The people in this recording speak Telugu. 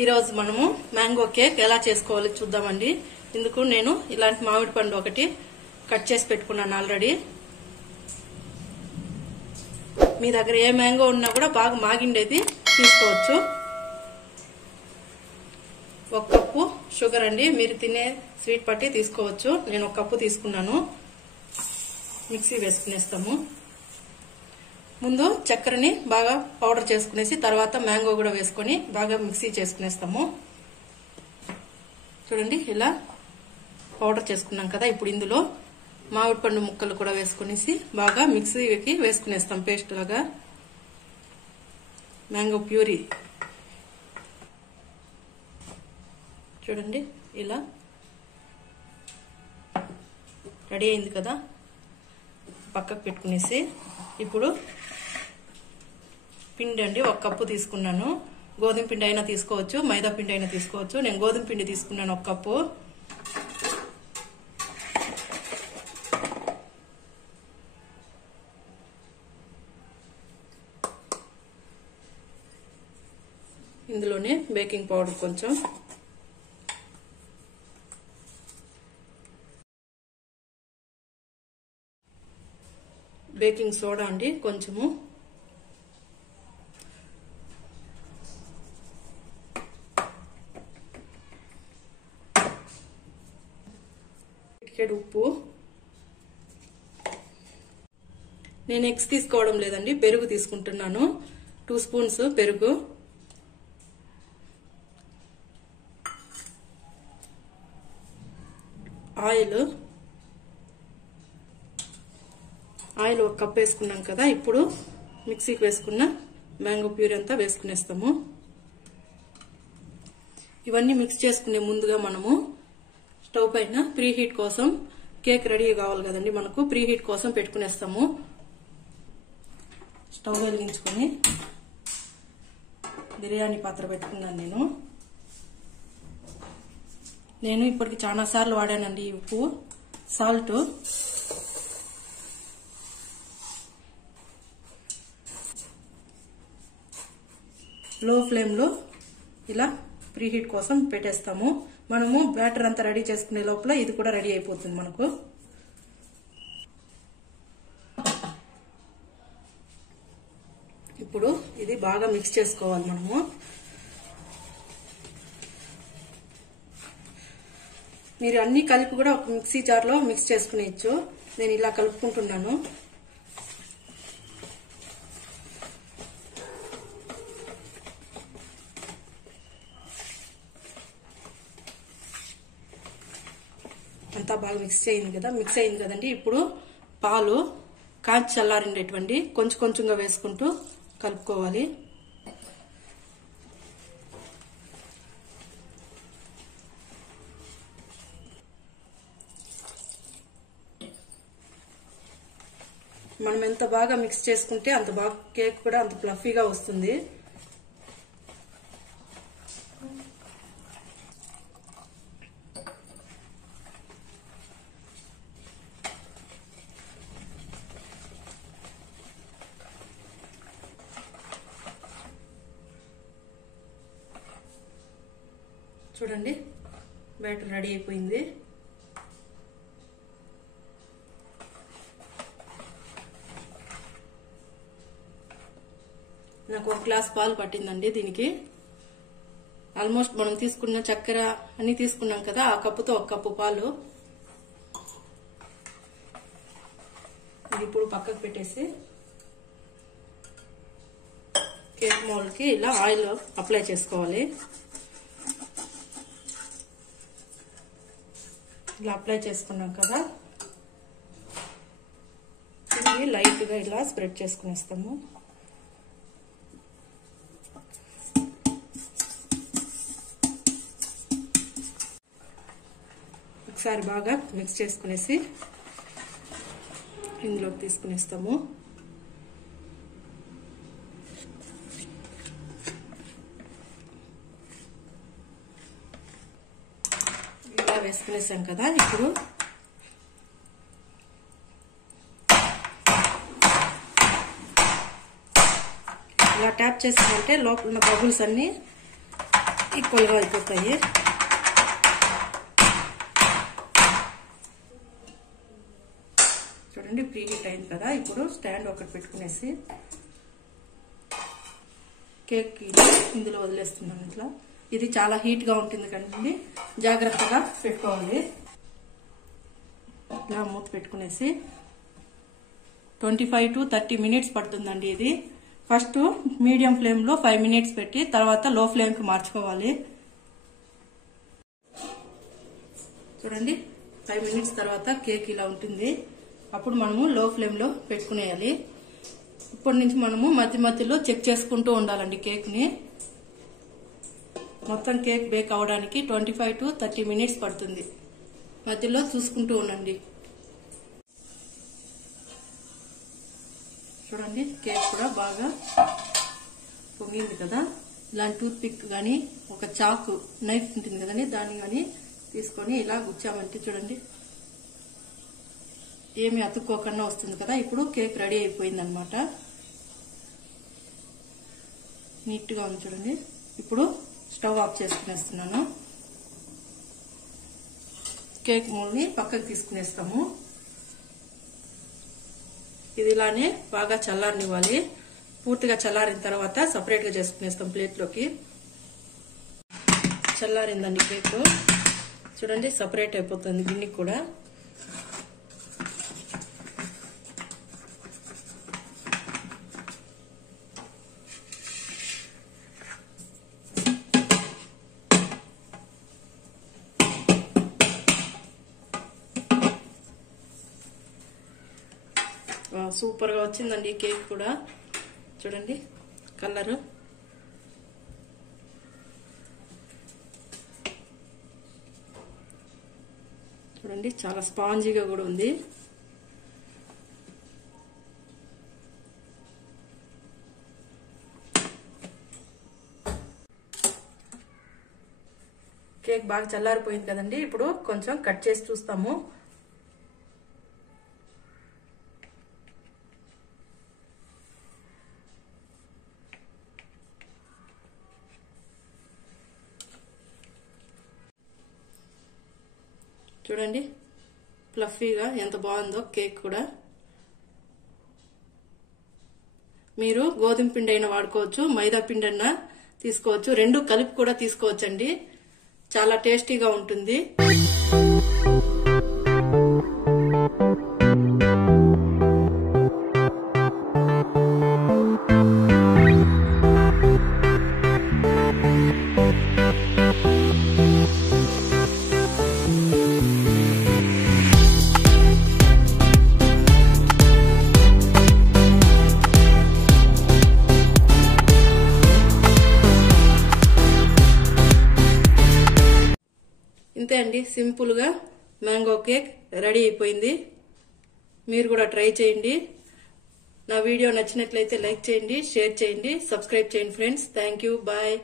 ఈ రోజు మనము మ్యాంగో కేక్ ఎలా చేసుకోవాలో చూద్దామండి. ఇందుకు నేను ఇలాంటి మామిడి పండు ఒకటి కట్ చేసి పెట్టుకున్నాను ఆల్రెడీ. మీ దగ్గర ఏ మ్యాంగో ఉన్నా కూడా బాగా మాగిండేది తీసుకోవచ్చు. 1 కప్పు షుగర్ అండి, మీరు తినే స్వీట్ పట్టి తీసుకోవచ్చు. నేను 1 కప్పు తీసుకున్నాను. మిక్సీ వేసుకునేస్తాము. ముందు చక్కెరని బాగా పౌడర్ చేసుకునేసి తర్వాత మ్యాంగో కూడా వేసుకొని బాగా మిక్సీ చేసుకునేస్తాము. చూడండి, ఇలా పౌడర్ చేసుకున్నాం కదా. ఇప్పుడు ఇందులో మామిడి పండు ముక్కలు కూడా వేసుకునేసి బాగా మిక్సీకి వేసుకునేస్తాం పేస్ట్ లాగా. మ్యాంగో ప్యూరీ చూడండి ఇలా రెడీ అయింది కదా. పక్కకు పెట్టుకునేసి ఇప్పుడు పిండి అండి 1 కప్పు తీసుకున్నాను. గోధుమ పిండి అయినా తీసుకోవచ్చు, మైదా పిండి అయినా తీసుకోవచ్చు. నేను గోధుమ పిండి తీసుకున్నాను 1 కప్పు. ఇందులోనే బేకింగ్ పౌడర్ కొంచెం, బేకింగ్ సోడా అండి కొంచెము, ఉప్పు. నేను ఎగ్స్ తీసుకోవడం లేదండి, పెరుగు తీసుకుంటున్నాను. 2 స్పూన్స్ పెరుగు, ఆయిల్ 1 కప్ వేసుకున్నాం కదా. ఇప్పుడు మిక్సీకి వేసుకున్న మ్యాంగో ప్యూరీ అంతా వేసుకునేస్తాము. ఇవన్నీ మిక్స్ చేసుకునే ముందుగా మనము స్టవ్ పైన ప్రీ హీట్ కోసం కేక్ రెడీ కావాలి కదండి, మనకు ప్రీ హీట్ కోసం పెట్టుకునేస్తాము. స్టవ్ వెలిగించుకొని బిర్యానీ పాత్ర పెట్టుకున్నాను. నేను ఇప్పటికి చాలా సార్లు వాడానండి ఈ ఉప్పు, సాల్ట్. లో ఫ్లేమ్ లో ఇలా ప్రీ హీట్ కోసం పెట్టేస్తాము. మనము బ్యాటర్ అంతా రెడీ చేసుకునే లోపల ఇది కూడా రెడీ అయిపోతుంది మనకు. ఇప్పుడు ఇది బాగా మిక్స్ చేసుకోవాలి మనము. మీరు అన్ని కలిపి కూడా ఒక మిక్సీ జార్ లో మిక్స్ చేసుకునేయచ్చు. నేను ఇలా కలుపుకుంటున్నాను. అంతా బాగా మిక్స్ అయింది కదండి. ఇప్పుడు పాలు కాంచి చల్లారిండేటువంటి కొంచెం కొంచెంగా వేసుకుంటూ కలుపుకోవాలి. మనం ఎంత బాగా మిక్స్ చేసుకుంటే అంత బాగా కేక్ కూడా అంత ఫ్లఫీగా వస్తుంది. చూడండి, బ్యాటర్ రెడీ అయిపోయింది. నాకు 1 గ్లాస్ పాలు పట్టిందండి దీనికి. ఆల్మోస్ట్ మనం తీసుకున్న చక్కెర అన్ని తీసుకున్నాం కదా, ఆ కప్పుతో 1 కప్పు పాలు. ఇది ఇప్పుడు పక్కకు పెట్టేసి కేక్ మౌల్డ్ కి ఇలా ఆయిల్ అప్లై చేసుకోవాలి. ఇలా అప్లై చేసుకున్నాం కదా, ఇది లైట్ గా ఇలా స్ప్రెడ్ చేసుకునేస్తాము. ఒకసారి బాగా మిక్స్ చేసుకునేసి ఇందులోకి తీసుకునేస్తాము. ఇలా వేసుకునేసాం కదా. ఇప్పుడు ఇలా ట్యాప్ చేసామంటే లోపల ఉన్న బబుల్స్ అన్ని ఈక్వల్గా అయిపోతాయి. చూడండి ప్రీ హీట్ అయింది కదా. ఇప్పుడు స్టాండ్ ఒకటి పెట్టుకునేసి కేక్ ఇందులో వదిలేస్తున్నాను. ఇట్లా ఇది చాలా హీట్ గా ఉంటుంది కండి, జాగ్రత్తగా పెట్టుకోవాలి. ఇలా మూత పెట్టుకునేసి 25 to 30 minutes పడుతుందండి. ఇది ఫస్ట్ మీడియం ఫ్లేమ్ లో 5 minutes పెట్టి తర్వాత లో ఫ్లేమ్ కి మార్చుకోవాలి. చూడండి 5 minutes తర్వాత కేక్ ఇలా ఉంటుంది. అప్పుడు మనము లో ఫ్లేమ్ లో పెట్టుకునేయాలి. ఇప్పటి నుంచి మనము మధ్య మధ్యలో చెక్ చేసుకుంటూ ఉండాలండి కేక్ ని. మొత్తం కేక్ బేక్ అవడానికి 25 to 30 minutes పడుతుంది. మధ్యలో చూసుకుంటూ ఉండండి. చూడండి కేక్ కూడా బాగా పొంగింది కదా. ఇలాంటి టూత్ పిక్ గానీ ఒక చాకు నైఫ్ ఉంటుంది కదండి, దాన్ని గానీ తీసుకొని ఇలా గుచ్చామంటే చూడండి ఏమి అతుక్కోకుండా వస్తుంది కదా. ఇప్పుడు కేక్ రెడీ అయిపోయింది అనమాట. నీట్ గా ఉంది చూడండి. ఇప్పుడు స్టవ్ ఆఫ్ చేసుకునేస్తున్నాను. కేక్ మోల్డ్ ని పక్కకు తీసుకునేస్తాము. ఇది ఇలానే బాగా చల్లారనివ్వాలి. పూర్తిగా చల్లారిన తర్వాత సపరేట్ గా చేసుకునేస్తాం ప్లేట్ లోకి. చల్లారిందండి కేక్. చూడండి సపరేట్ అయిపోతుంది గిన్నెకి కూడా. సూపర్ గా వచ్చిందండి కేక్ కూడా. చూడండి కలర్ చూడండి చాలా స్పాంజీగా కూడా ఉంది. కేక్ బాగా చల్లారిపోయింది కదండి. ఇప్పుడు కొంచెం కట్ చేసి చూస్తాము. చూడండి ఫ్లఫీగా ఎంత బాగుందో కేక్ కూడా. మీరు గోధుమ పిండి అయినా వాడుకోవచ్చు, మైదా పిండి అయినా తీసుకోవచ్చు, రెండు కలిపి కూడా తీసుకోవచ్చండి. చాలా టేస్టీగా ఉంటుంది. ఇంతే అండి, సింపుల్ గా మ్యాంగో కేక్ రెడీ అయిపోయింది. మీరు కూడా ట్రై చేయండి. నా వీడియో నచ్చినట్లయితే లైక్ చేయండి, షేర్ చేయండి, సబ్స్క్రైబ్ చేయండి ఫ్రెండ్స్. Thank you. బాయ్.